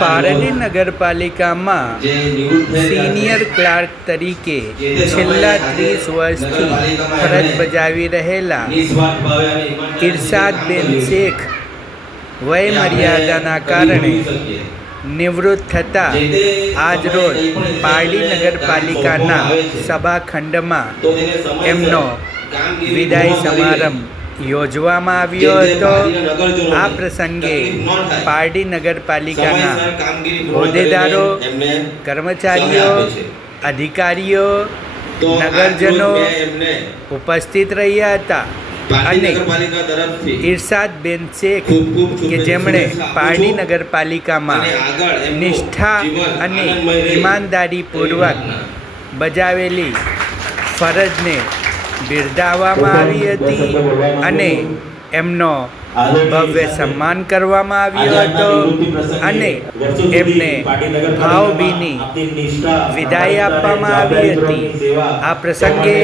પારડી નગરપાલિકામાં senior clerk તરીકે છેલ્લા 30 વર્ષથી ફરજ બજાવી રહેલા ઇરશાદબેન શેખ વયમર્યાદાના કારણે નિવૃત્ત થતાં આજરોજ પારડી નગરપાલિકાના સભાખંડમાં એમનો વિદાય સમારંભ યોજવામાં આવ્યો હતો। આ પ્રસંગે પારડી નગરપાલિકાના હોદ્દેદારો, કર્મચારીઓ, અધિકારીઓ, નગરજનો ઉપસ્થિત રહ્યા હતા અને ઇરશાદબેન શેખ કે જેમણે પારડી નગરપાલિકામાં નિષ્ઠા અને ઈમાનદારીપૂર્વક બજાવેલી ફરજને બિરદાવવામાં આવી હતી અને એમનો ભવ્ય સન્માન કરવામાં આવ્યો હતો અને એમને ભાવભીની વિદાય આપવામાં આવી હતી। આ પ્રસંગે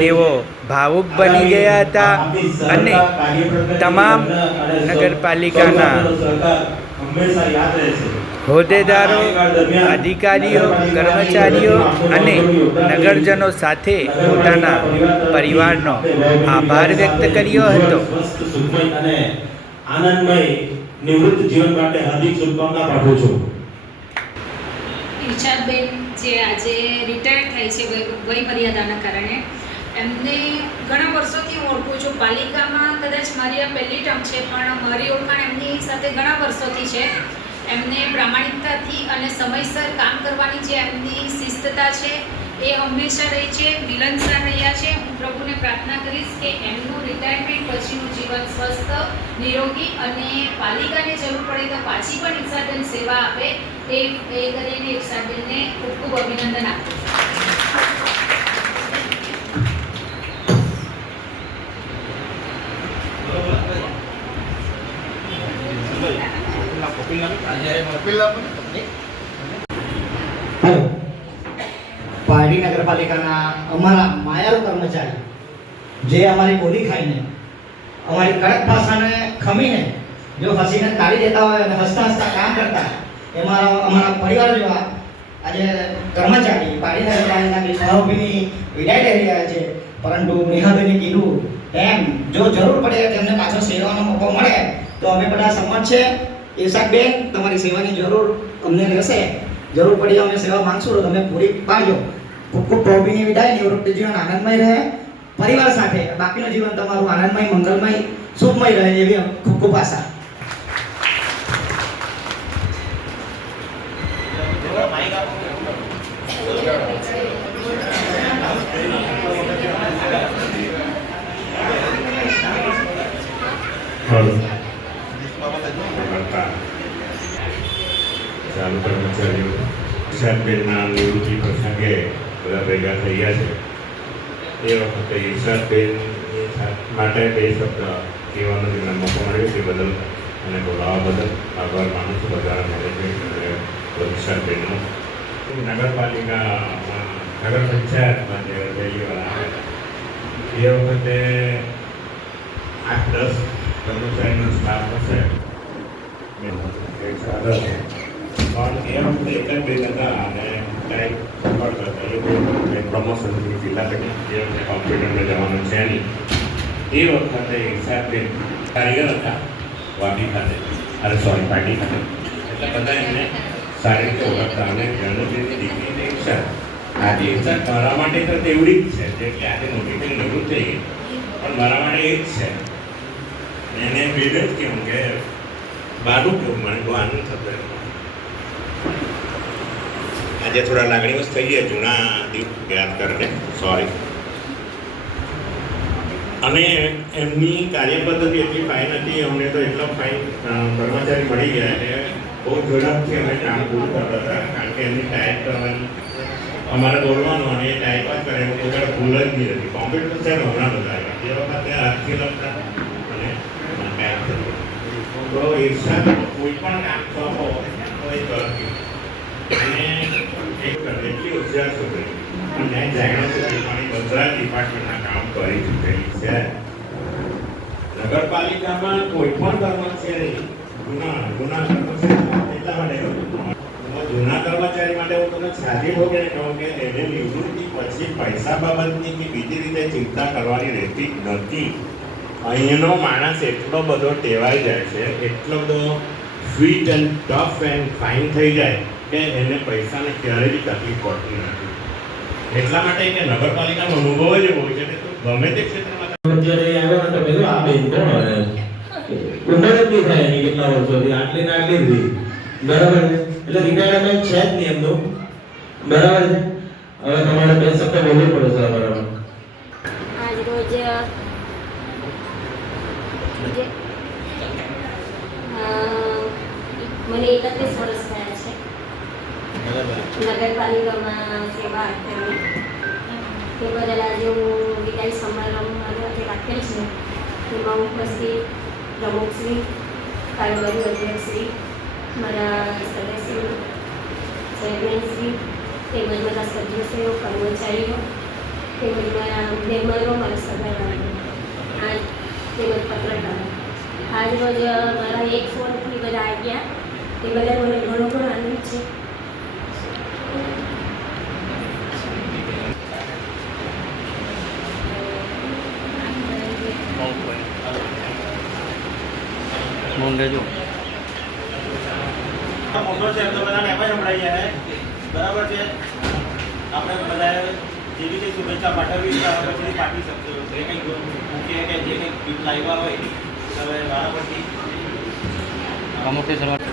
તેઓ ભાવુક બની ગયા હતા અને તમામ નગરપાલિકાના હોદ્દેદારો, અધિકારીઓ, કર્મચારીઓ અને નગરજનો સાથે પોતાના પરિવારનો આભાર વ્યક્ત કર્યો હતો। આનંદમય નિવૃત્ત જીવન માટે હાર્દિક શુભકામના પાઠવું છું। ઇરશાદબેન જે આજે રિટાયર થઈ છે વયમર્યાદાના કારણે, એમને ઘણા વર્ષોથી ઓળખું છું। પાલિકામાં કદાચ મારી આ પહેલી ટર્મ છે, પણ મારી ઓળખાણ એમની સાથે ઘણા વર્ષોથી છે। એમને પ્રામાણિકતાથી અને સમયસર કામ કરવાની જે એમની શિસ્તતા છે એ હંમેશા રહી છે, મિલનસાર રહ્યા છે। હું પ્રભુને પ્રાર્થના કરીશ કે એમનું રિટાયરમેન્ટ પછીનું જીવન સ્વસ્થ, નિરોગી અને પાલિકાને જરૂર પડે તો પાછી પણ ઇરશાદબેન સેવા આપે એ કરીને ઇરશાદબેનને ખૂબ ખૂબ અભિનંદન આપું છું। પારડી નગરપાલિકાના અમારા માયાળુ કર્મચારી જે અમારી બોલી ખાઈને, અમારી કડક ભાષાને ખમીને જો હસીને તાળી દેતા હોય અને હસતા હસતા કામ કરતા એમાં અમારા પરિવાર જેવા આજે કર્મચારી પારડી નગરપાલિકાની ભાવભીની વિદાય લઈ રહ્યા છે। પરંતુ નેહાબેને કીધું એમ જો જરૂર પડે તેમને પાછો સેવાનો મોકો મળે તો અમે બધા સંમત છે। ઇરશાદબેન, તમારી સેવાની જરૂર અમને રહેશે, જરૂર પડી અમે સેવા માંગશું તો તમે પૂરી પાડજો। ખૂબ ખૂબ ભાવભીની વિદાય, નિવૃત્ત જીવન આનંદમય રહે, પરિવાર સાથે બાકીનું જીવન તમારું આનંદમય, મંગલમય, શુભમય રહે એવી ખૂબ ખૂબ આશા। ચાલુ કર્મચારીઓ ઇરશાદબેનના નિવૃત્તિ પ્રસંગે બધા ભેગા થયા છે। એ વખતે ઇરશાદબેન માટે બે શબ્દ કહેવાનો જેમને મોકો મળ્યો તે બદલ અને બોલાવવા બદલ આભાર માનું છું બધા મેનેજમેન્ટ અને ઇરશાદબેનનો। નગરપાલિકામાં નગર પંચાયતમાં જે રેલીવાળા આવે એ વખતે 8-10 કર્મચારીનો સ્ટાફ હશે, પણ એ વખતે એક જ બેન હતા અને ટાઈપ કરતા હતા। એ પ્રમોશનની જિલ્લા તરીકે જે વખતે કોમ્પ્યુટરમાં જવાનું છે નહીં એ વખતે ઇરશાદબેન કારીગર હતા વાપી ખાતે, પાર્ટી ખાતે, એટલે બધા એમને સારી રીતે ઓળખતા અને જનોબેનની દીકરીને ઇરશાદ, આ ઇરશાદ મારા માટે તો તેવડી જ છે જે કે આજે નોટિફિકેશન નિવૃત્ત થઈ ગઈ, પણ મારા માટે એ જ છે। એને બેન જ કહેવું કે બારું કેવું મને બહુ આનંદ થતો। આજે થોડા લાગણીવશ થઈ ગયા જૂના દિવસ યાદ કરીને, સોરી। અને એમની કાર્યપદ્ધતિ એટલી ફાઇન હતી, અમને તો એટલો ફાઇન કર્મચારી મળી ગયા એટલે બહુ ઝડપથી અમે કામ પૂરું કરતા હતા, કારણ કે એમની ટાઈપ કરવાની અમારે બોલવાનું અને એ ટાઈપ જ કરે એવું કોઈ ભૂલ જ નહીં હતી। કોમ્પ્યુટર છે હમણાં બધા એ વખતે હાથથી લખતા અને ટાઈપ કરતા। તો ઇરશાદ કોઈ પણ કામ સોંપો તો એ કરતી અને એટલી હોશિયાર છોકરી અને જાણ્યો છે કે બધા ડિપાર્ટમેન્ટના કામ કરી ચૂકેલી છે। નગરપાલિકામાં કોઈ પણ કર્મચારી ગુના કર્મચારી હાજી ભોગને કહું કે એને નિવૃત્તિ પછી પૈસા બાબતની કે બીજી રીતે ચિંતા કરવાની રહેતી નથી. અહીંનો માણસ એટલો બધો ટેવાઈ જાય છે, એટલો બધો sweet and tough and fine થઈ જાય કે એને પૈસાને ક્યારેય બી તકલીફ પડતી નથી. એટલા માટે કે નગરપાલિકાનો અનુભવ જ એવો હોય છે કે તું ગમે તે ક્ષેત્રમાં જ્યારે આવ્યો ને તો મેં કીધું આ બેન કોણ આવે ઉંમર જ નહીં થાય એની કેટલા વર્ષોથી આટલી ને આટલી જ રહી. બરાબર છે, એટલે રિટાયરમેન્ટ છે જ નહીં એમનું. બરાબર છે, હવે તમારે બે શબ્દ બોલવું પડે છે. બરાબર આજ રોજ મને 31 વર્ષ થયા છે નગરપાલિકામાં સેવા આપવાની. તે બદલ આજે હું વિદાય સમારંભ મારી હાથે રાખેલ છે. તેમાં ઉપસ્થિત પ્રમુખશ્રી, કારોબારી અધ્યક્ષશ્રી, મારા સદસ્યો, ચેરમેનશ્રી, તેમજ મારા સભ્યશ્રીઓ, કર્મચારીઓ, તેમજ મારા મહેમાનો, મારા સગાવાળાઓ, આજ તેમજ પત્રકારો. આજ રોજ મારા એક ફોનથી બધા આવ્યા, તે બદલ મને ઘણો આનંદ છે. મોંઘેજો મોટો છે તો બધાને એમ જ સંભળાઈ જાય. બરાબર છે, આપણે બધાએ જેવી કંઈ શુભેચ્છા પાઠવવી પછી પાઠવી શકશો. જે કંઈ મૂકીએ કે જે કંઈ ગીત લાવ્યા હોય હવે બરાબરથી અમુક શરૂઆત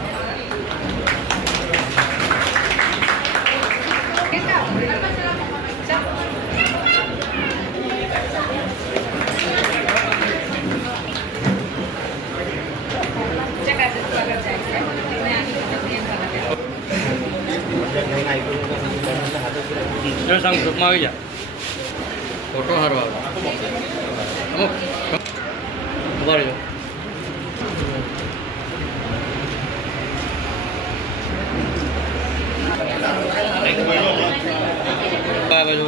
સંગ ગ્રુપમાં આવી જા ફોટો સારો આવે. અમુક ઉભા રહેજો. બાજુ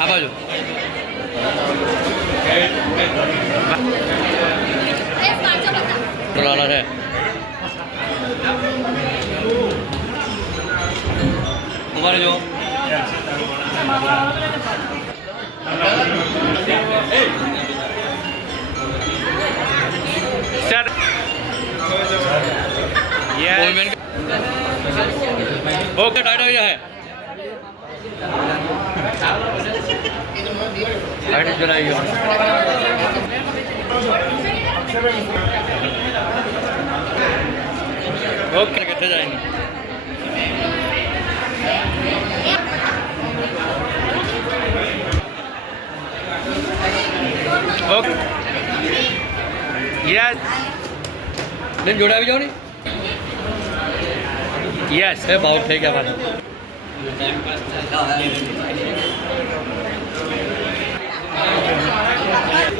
આ બાજુ લાલા છે. ઉભા રહેજો. સર ઓકે ટાઈટ આવી જાય. ટાઈટ ચલાવી ગયો. ઓકે કેટલે જાય નહીં. ઓકે યસ લઈને જોડાવી જાઓ ને. યસ એ ભાવ થઈ ગયા પાછા.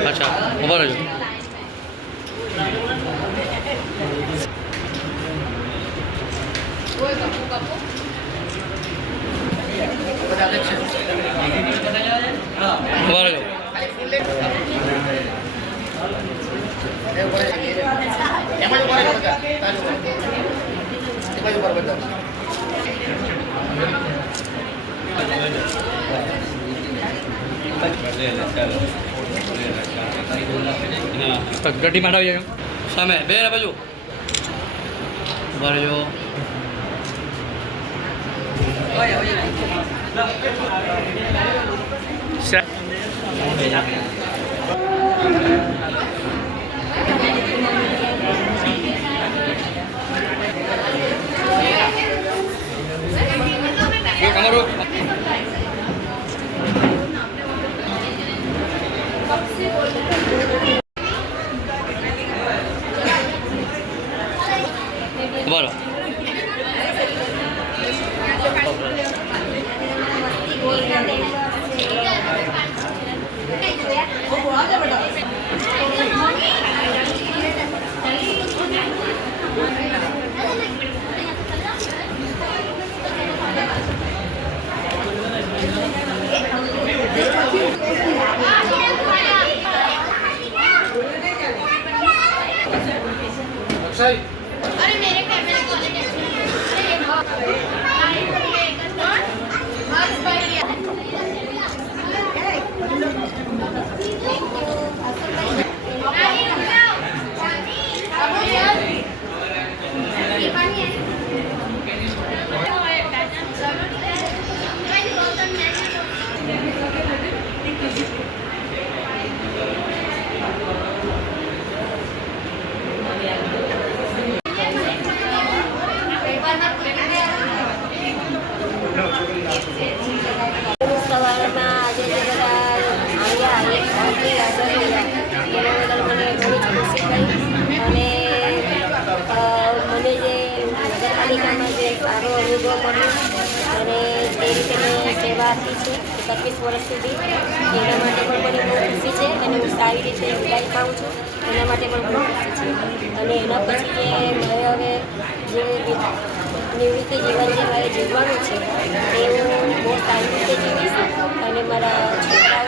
અચ્છા ઉભા રહેજો. ઉભા રહેજો. ગड्डी માં આવી જાય સામે બે બાજુ ઉભા રહેજો. બોલો. अरे मेरे कैमरे क्वालिटी अच्छी સવારમાં આજે જે બધા આવ્યા એક પાર્ટી હાજર રહ્યા એના બદલ મને ઘણી જ ખુશી થઈ અને મને જે નગરપાલિકામાં જે સારો અનુભવ મળ્યો અને તે રીતે મેં સેવા આપી છે 31 વર્ષ સુધી એના માટે પણ મને બહુ ખુશી છે અને હું સારી રીતે વિદાય ખાઉં છું એના માટે પણ બહુ ખુશી છે અને એના પછી જે મારે હવે જે નિવૃત્ત જીવન જે મારે જીવવાનું છે એ હું બહુ સારી રીતે જીવીશ અને મારા છોકરાઓ